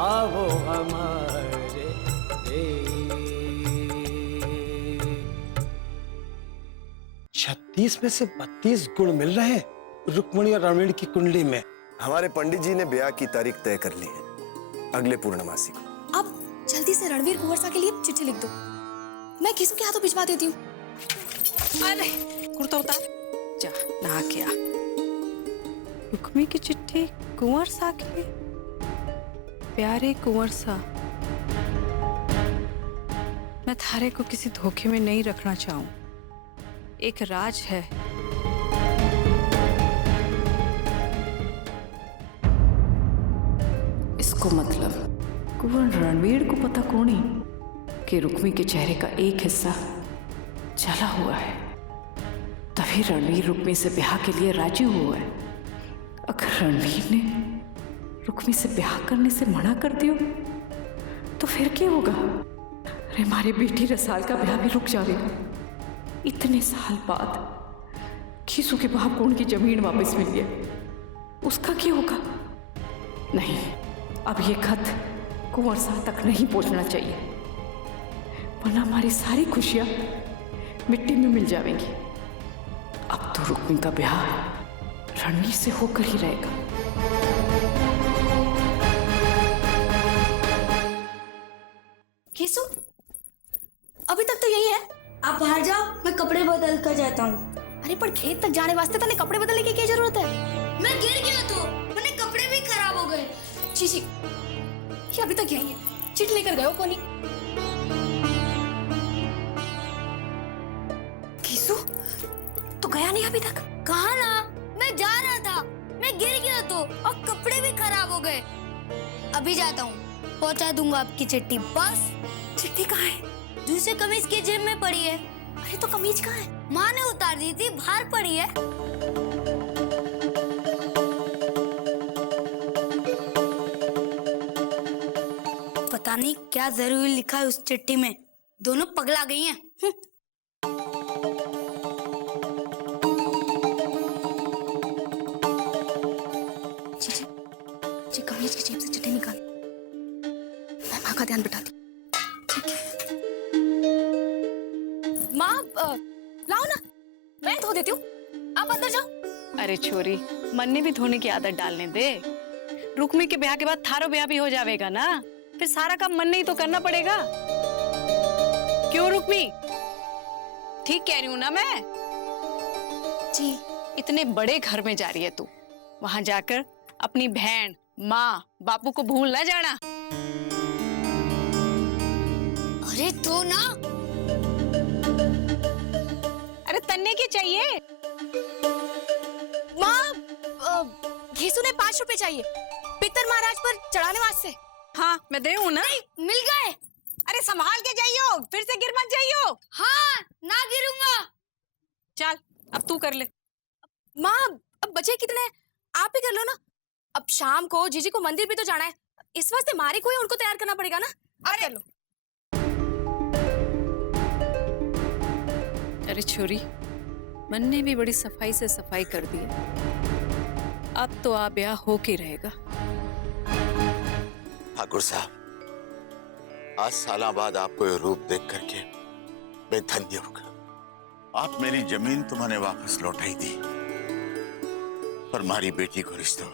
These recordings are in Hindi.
आओ हमारे देश। 36 में से 32 गुण मिल रहे हैं रुक्मिणी और रणवीर की कुंडली में। हमारे पंडित जी ने ब्याह की तारीख तय कर ली है, अगले पूर्णमासी को। अब जल्दी से रणवीर कुंवर सा के लिए चिट्ठी लिख दो, मैं किसू के हाथों भिजवा देती हूँ। अरे कुर्ता उतार, जा नहा के आ। रुक्मी की चिट्ठी कुंवर सा के लिए। प्यारे कुंवर सा, मैं थारे को किसी धोखे में नहीं रखना चाहूं। एक राज है। इसको मतलब कुंवर रणवीर को पता कोनी कि रुक्मी के चेहरे का एक हिस्सा जला हुआ है, तभी रणवीर रुक्मी से ब्याह के लिए राजी हुआ है। अगर रणवीर ने रुक्मी से ब्याह करने से मना कर दियो तो फिर क्या होगा? अरे हमारी बेटी रसाल का ब्याह भी रुक जाएगा। इतने साल बाद खीसू के बाप को उनकी जमीन वापस मिल गई, उसका क्या होगा? नहीं, अब ये खत कुंवर साहब तक नहीं पहुंचना चाहिए, वरना हमारी सारी खुशियां मिट्टी में मिल जाएंगी। अब तो रुक्मी का ब्याह रणवीर से होकर ही रहेगा। केसु, अभी तक तो यही है। आप बाहर जाओ, मैं कपड़े बदल कर जाता हूँ। अरे पर खेत तक जाने वास्ते तने कपड़े बदलने की क्या जरूरत है? मैं गिर गया तो मेरे कपड़े भी खराब हो गए। चीची, ये अभी तक यही है। चिट लेकर गए हो कोनी? केसु, तो गया नहीं अभी तक? कहा ना, मैं जा रहा था, मैं गिर गया तो और कपड़े भी खराब हो गए। अभी जाता हूँ, पहुँचा दूंगा आपकी चिट्ठी। बस चिट्ठी कहाँ है? दूसरे कमीज की जेब में पड़ी है। अरे तो कमीज कहाँ है? माँ ने उतार दी थी, बाहर पड़ी है। पता नहीं क्या जरूरी लिखा है उस चिट्ठी में, दोनों पगला गई हैं। जी कमीज की जेब से चिट्ठी निकाल, मैं माँ का ध्यान बिठाती। ठीक है माँ, लाओ ना, मैं धो देती हूँ, आप अंदर जाओ। अरे छोरी, मन्ने भी धोने की आदत डालने दे। रुक्मी के ब्याह के बाद थारो ब्याह भी हो जाएगा ना, फिर सारा काम मन्ने ही तो करना पड़ेगा। क्यों रुक्मी, ठीक कह रही हूं ना मैं? जी। इतने बड़े घर में जा रही है तू, वहां जाकर अपनी बहन, माँ, बापू को भूल ना जाना। अरे तो ना, अरे तन्ने के चाहिए? माँ, घेसू ने 5 रुपए चाहिए पितर महाराज पर चढ़ाने वास्ते। हाँ मैं दे हूं ना। मिल गए। अरे संभाल के जाइयो, फिर से गिर मत जाइयो। हाँ, ना गिरूंगा। चल अब तू कर ले। माँ, अब बचे कितने हैं? आप ही कर लो ना। अब शाम को जीजी को मंदिर भी तो जाना है, इस वास्ते मारी को ही उनको तैयार करना पड़ेगा ना। आप कर लो। अरे छोरी, मन ने भी बड़ी सफाई से सफाई कर दी है। अब तो आ ब्याह हो के रहेगा। ठाकुर साहब, आज सालों बाद आपको ये रूप देख करके मैं धन्य होगा। आप मेरी जमीन तुम्हें वापस लौटाई दी, पर हमारी बेटी को रिश्ता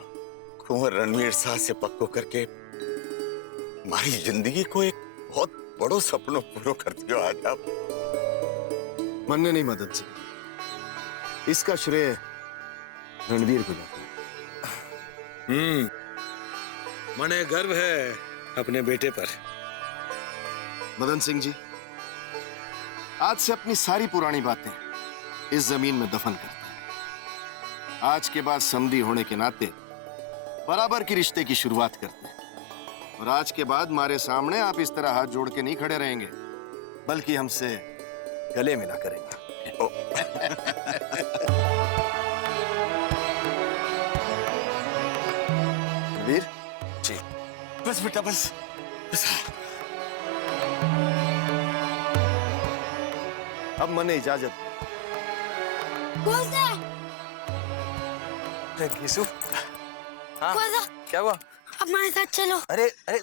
कुंवर रणवीर साहब से पक्को करके हमारी जिंदगी को एक बहुत बड़ो सपनों पूरा कर दियो। आज आप मन्ने नहीं मदद से, इसका श्रेय रणवीर को जाता है। मने गर्व है अपने बेटे पर। मदन सिंह जी, आज से अपनी सारी पुरानी बातें इस जमीन में दफन करते हैं। आज के बाद समधी होने के नाते बराबर की रिश्ते की शुरुआत करते हैं। और आज के बाद हमारे सामने आप इस तरह हाथ जोड़ के नहीं खड़े रहेंगे, बल्कि हमसे गले मिला करेंगे। वीर जी, बस बेटा बस, बस। अब मने इजाजत। हाँ? क्या हुआ? हमारे साथ चलो। अरे अरे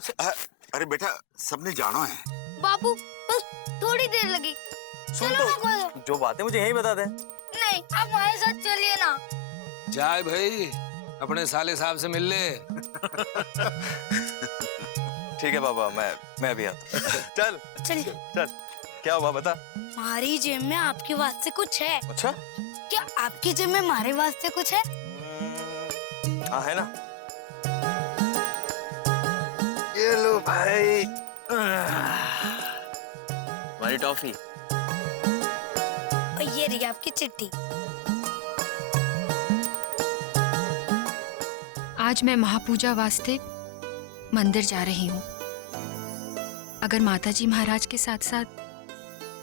अरे बेटा, सबने जाना है। बापू बस थोड़ी देर लगी। सुन चलो ना बोलो। तो, जो बातें मुझे यही बता दे। नहीं, आप हमारे साथ चलिए ना। जाए भाई, अपने साले साहब से मिल ले। ठीक है पापा, मैं भी आता हूँ। चल चलिए। चल, क्या हुआ बता। हमारी जेब में आपके वास्ते कुछ है। अच्छा, क्या आपकी जेब में हमारे वास्ते कुछ है? हाँ है ना। ये लो भाई, हमारी टॉफी। और ये रही आपकी चिट्ठी। आज मैं महापूजा वास्ते मंदिर जा रही हूँ। अगर माताजी महाराज के साथ साथ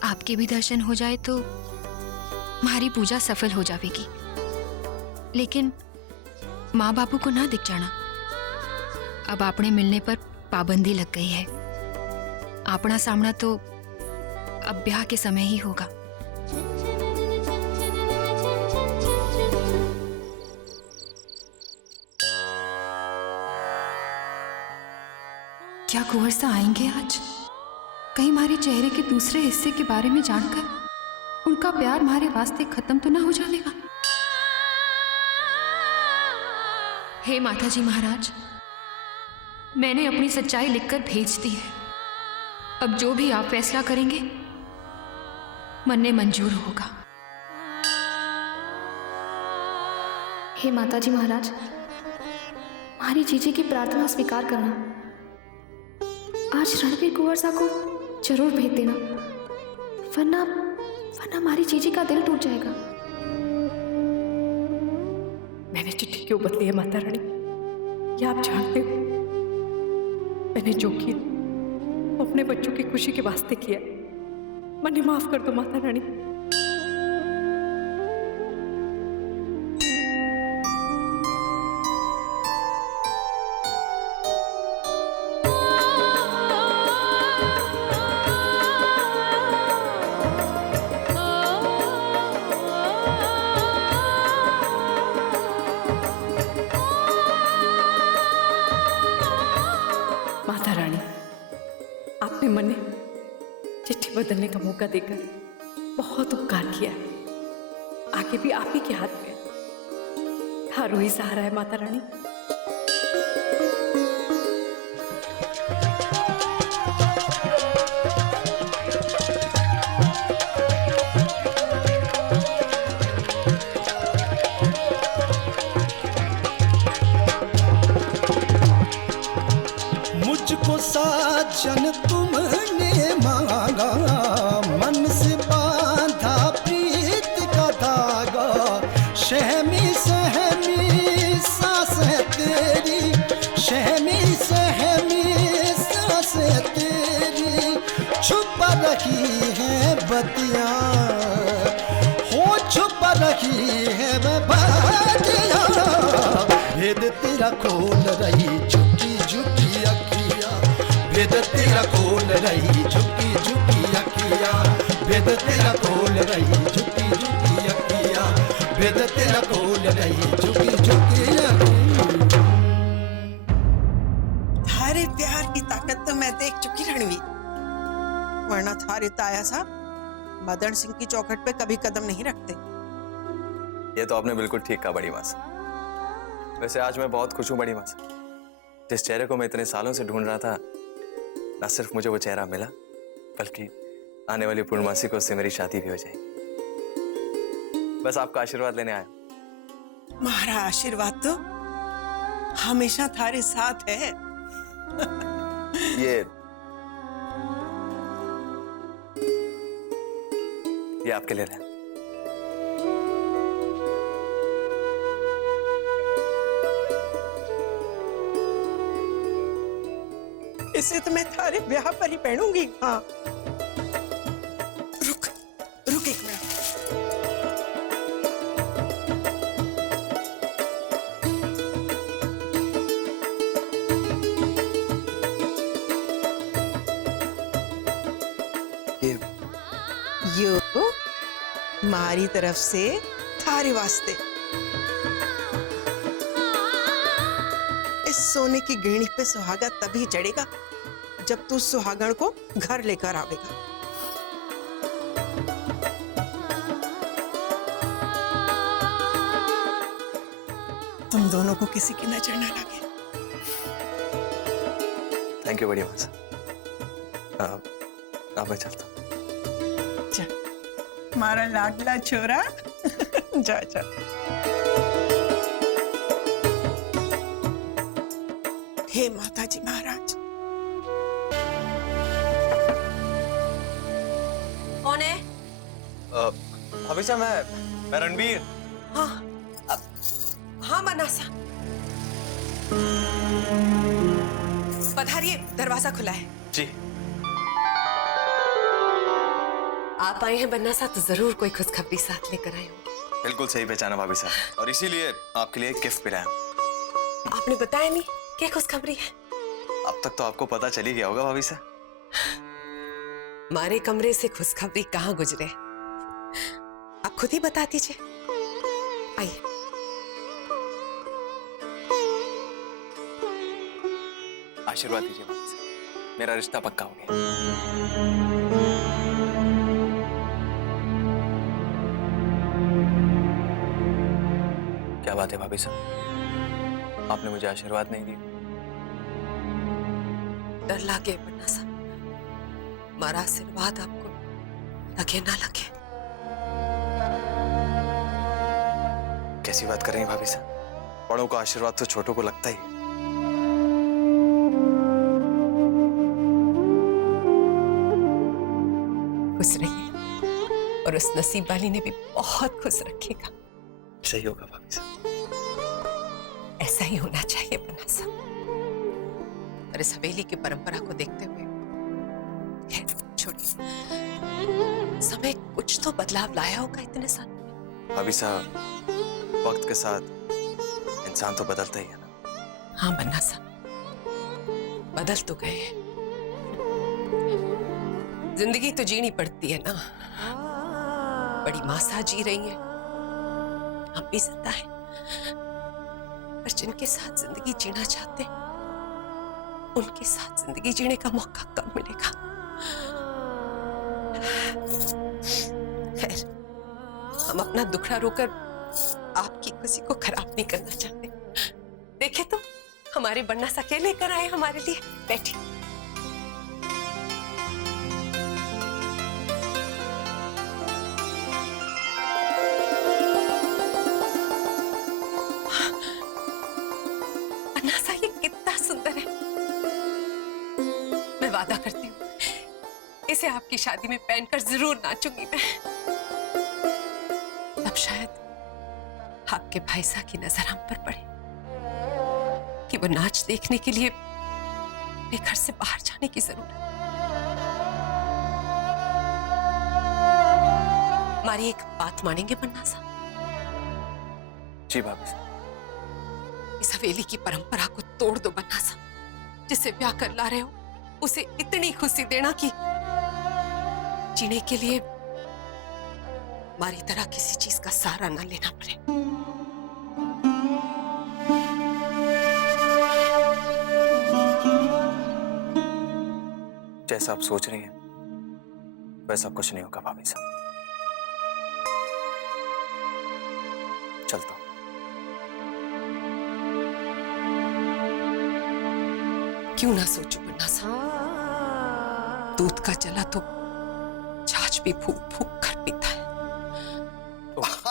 आपके भी दर्शन हो जाए तो हमारी पूजा सफल हो जाएगी। लेकिन माँ बापू को ना दिख जाना। अब आपने मिलने पर पाबंदी लग गई है। अपना सामना तो अब ब्याह के समय ही होगा। क्या कुंवर सा आएंगे आज? कहीं हमारे चेहरे के दूसरे हिस्से के बारे में जानकर उनका प्यार हमारे वास्ते खत्म तो ना हो जाएगा। हे माताजी महाराज, मैंने अपनी सच्चाई लिखकर भेज दी है। अब जो भी आप फैसला करेंगे मन ने मंजूर होगा। हे माताजी महाराज, हमारी जीजी की प्रार्थना स्वीकार करना। आज रणवीर कुंवर सा को जरूर भेज देना, वरना हमारी जीजी का दिल टूट जाएगा। मैंने चिट्ठी क्यों बदली है माता रानी, ये आप जानते हो। मैंने जो किया वो अपने बच्चों की खुशी के वास्ते किया। मुझे माफ कर दो माता रानी। माता रानी, आपने मने चिट्ठी बदलने का मौका देकर बहुत उपकार किया है। आगे भी आप ही के हाथ में है। थारू ही सहारा है माता रानी। मुझको साजन तुमने मांगा, मन से बांधा प्रीत का धागा। शहमी सहमी सांसें तेरी, शहमी सहमी सांसें तेरी, छुप रही है बतियां, हो छुप रही है बतियां। भेद तेरा खोल रही झुकी झुकी अखियां, भेद तेरा खोल रही झुकी झुकी अखियां, भेद तेरा खोल रही झुकी झुकी अखियां, भेद तेरा खोल रही झुकी झुकी अखियां। थारे प्यार की ताकत तो मैं देख चुकी रणवीर, वरना थारे ताया साहब मदन सिंह की चौखट पे कभी कदम नहीं रखते। ये तो आपने बिल्कुल ठीक कहा बड़ी माँ से। वैसे आज मैं बहुत खुश हूँ बड़ी माँ से। जिस चेहरे को मैं इतने सालों से ढूंढ रहा था, न सिर्फ मुझे वो चेहरा मिला, बल्कि आने वाली पूर्णमासी को उससे मेरी शादी भी हो जाएगी। बस आपका आशीर्वाद लेने आया। हमारा आशीर्वाद तो हमेशा थारे साथ है। ये आपके लिए रहा। इसे तो मैं थारे ब्याह पर ही पहनूंगी। हाँ, रुक रुक एक मिनट। यो मारी तरफ से थारे वास्ते। इस सोने की गिरणी पे सुहागा तभी चढ़ेगा जब तू सुहागण को घर लेकर आवेगा। तुम दोनों को किसी की नजर ना लगे। थैंक यू बड़ी माँ साहब। अब मैं चलता हूँ। चल हमारा लाडला छोरा। जा जा। हे माता जी महाराज। कौन है? भाभी साहब मैं रणबीर। हाँ हाँ मनासा, पधारिए, दरवाजा खुला है। जी। आप आए हैं बन्ना साहब तो जरूर कोई खुशखबरी साथ लेकर आए होंगे। बिल्कुल सही पहचाना भाभी साहब, और इसीलिए आपके लिए एक गिफ्ट भी लाया हूं। आपने बताया नहीं क्या खुशखबरी है? अब तक तो आपको पता चल ही गया होगा भाभी साहब। हमारे कमरे से खुशखबरी कहाँ गुजरे, आप खुद ही बता दीजिए। आइए। आशीर्वाद दीजिए भाभी साहब, मेरा रिश्ता पक्का हो गया। क्या बात है भाभी साहब, आपने मुझे आशीर्वाद नहीं दिया? डर लागे बन्ना साहब, हमारा आशीर्वाद आपको लगे ना लगे। कैसी बात कर रही हैं भाभी साहब, बड़ों का आशीर्वाद तो छोटों को लगता ही है। खुश रहिए और उस नसीब वाली ने भी बहुत खुश रखेगा। सही होगा भाभी साहब। ऐसा ही होना चाहिए बन्ना साहब। और इस हवेली की परंपरा को देखते हुए छोड़िए, समय कुछ तो बदलाव लाया होगा इतने साल में। भाभी साहब, वक्त के साथ इंसान तो बदलता ही है ना। हाँ बन्ना साहब, बदल तो गए हैं। जिंदगी तो जीनी पड़ती है ना। बड़ी मासा जी रही है, हम भी जिंदा हैं, पर जिनके साथ जिंदगी जीना चाहते हैं उनके साथ जिंदगी जीने का मौका कब मिलेगा। खैर, हम अपना दुखड़ा रोकर आपकी खुशी को खराब नहीं करना चाहते। देखे तो हमारे बन्ना सके लेकर आए हमारे लिए। बैठिए। अन्नासा ये कितना सुंदर है। मैं वादा करती हूँ इसे आपकी शादी में पहनकर जरूर नाचूंगी मैं। तब शायद आपके भाई साहब की नजर हम पर पड़े कि वो नाच देखने के लिए अपने घर से बाहर जाने की जरूरत है। हमारी एक बात मानेंगे बन्ना साहब? जी भाभी साहब। इस हवेली की परंपरा को तोड़ दो बन्ना साहब। जिसे ब्याह कर ला रहे हो उसे इतनी खुशी देना कि जीने के लिए हमारी तरह किसी चीज का सहारा ना लेना पड़े। जैसा आप सोच रही हैं वैसा कुछ नहीं होगा भाभी साहब। चलता हूं। क्यों ना सोचो बन्ना साहब, दूध का जला तो छाछ भी फूक फूक कर पीता है।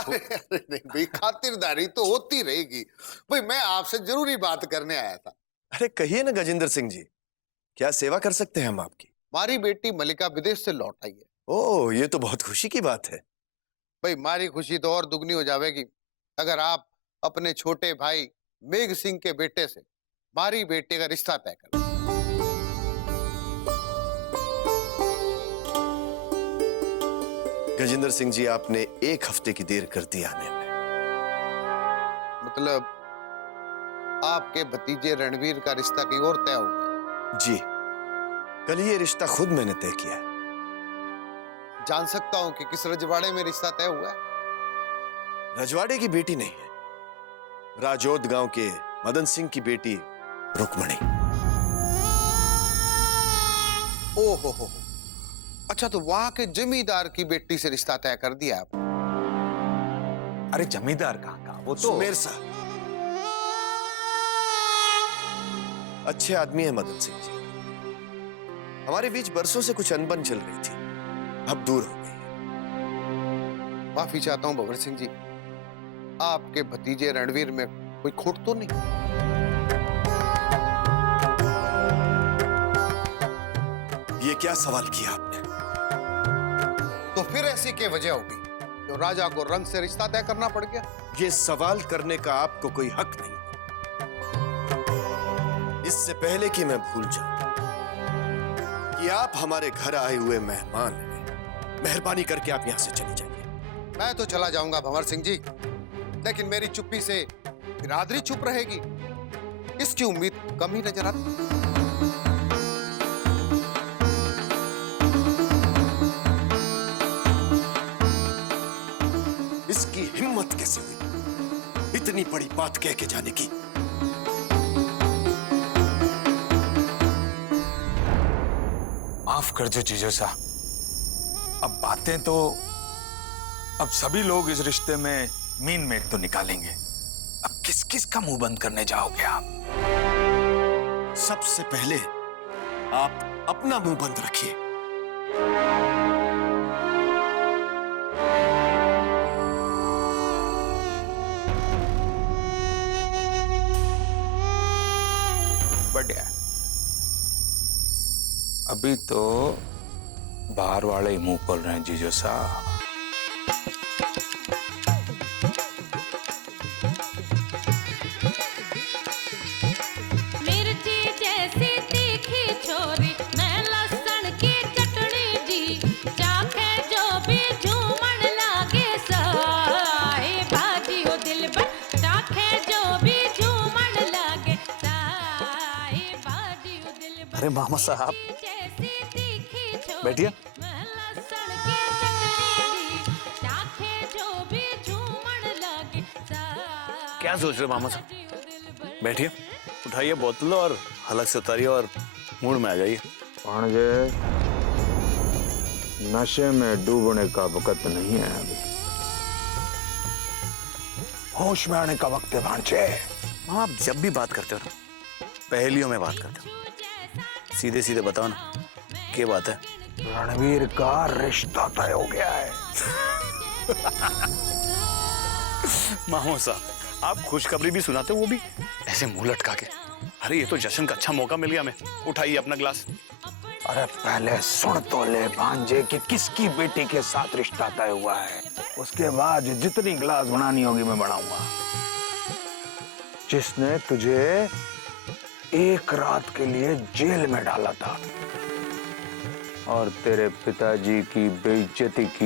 अरे नहीं भाई, खातिरदारी तो होती रहेगी भाई। मैं आपसे जरूरी बात करने आया था। अरे कहिए ना गजेंद्र सिंह जी, क्या सेवा कर सकते हैं हम आपकी? हमारी बेटी मलिका विदेश से लौट आई है। ओह, ये तो बहुत खुशी की बात है। भाई हमारी खुशी तो और दुगनी हो जाएगी अगर आप अपने छोटे भाई मेघ सिंह के बेटे से हमारी बेटे का रिश्ता तय कर। गजेंद्र सिंह जी, आपने एक हफ्ते की देर कर दी आने में। मतलब आपके भतीजे रणवीर का रिश्ता कहीं और तय हो गया? जी, कल ये रिश्ता खुद मैंने तय किया है। जान सकता हूं कि किस रजवाड़े में रिश्ता तय हुआ है? रजवाड़े की बेटी नहीं है, राजौद गांव के मदन सिंह की बेटी रुक्मणी। ओहो हो। अच्छा, तो वहां के जमींदार की बेटी से रिश्ता तय कर दिया आप? अरे जमींदार कहाँ का, वो तो सुमेर साहब अच्छे आदमी है मदन सिंह जी। हमारे बीच बरसों से कुछ अनबन चल रही थी, अब दूर हो गई। माफी चाहता हूं भंवर सिंह जी, आपके भतीजे रणवीर में कोई खोट तो नहीं? ये क्या सवाल किया आपने? तो फिर ऐसी क्या वजह होगी जो राजा को रंग से रिश्ता तय करना पड़ गया? ये सवाल करने का आपको कोई हक नहीं। इससे पहले कि मैं भूल जाऊं कि आप हमारे घर आए हुए मेहमान हैं, मेहरबानी करके आप यहां से चली जाइए। मैं तो चला जाऊंगा भंवर सिंह जी, लेकिन मेरी चुप्पी से बिरादरी चुप रहेगी, इसकी उम्मीद कम ही नजर आती। इसकी हिम्मत कैसे हुई इतनी बड़ी बात कह के जाने की? माफ कर दो जीजो साहब, अब बातें तो अब सभी लोग इस रिश्ते में मीन मेट तो निकालेंगे। अब किस किस का मुंह बंद करने जाओगे आप? सबसे पहले आप अपना मुंह बंद रखिए। बढ़िया, अभी तो बाहर वाले ही मुंह खोल रहे हैं जीजो साहब। मिर्ची जैसी तीखी छोरी, मैं लहसुन की चटनी जी, चाखे जो भी झूमन लागे साए बाजी हो दिल पर, चाखे जो भी झूमन लागे साए बाजी हो दिल पर। अरे मामा साहब बैठिए। क्या सोच रहे हो मामा साहब? बैठिए, उठाइए बोतल और हलक से उतारिए और मूड में आ जाइए। भांजे, नशे में डूबने का वक्त नहीं है अभी, होश में आने का वक्त है भांजे। मामा, आप जब भी बात करते हो ना, पहेलियों में बात करते हो, सीधे सीधे बताओ ना, क्या बात है? रणवीर का रिश्ता तय हो गया है। मामा साहब, आप खुशखबरी भी सुनाते हो, वो भी ऐसे मुंह लटका के। अरे ये तो जश्न का अच्छा मौका मिल गया हमें। उठाइए अपना ग्लास। अरे पहले सुन तो ले भांजे कि किसकी बेटी के साथ रिश्ता तय हुआ है, उसके बाद जितनी ग्लास बनानी होगी मैं बनाऊंगा। जिसने तुझे एक रात के लिए जेल में डाला था और तेरे पिताजी की बेइज्जती की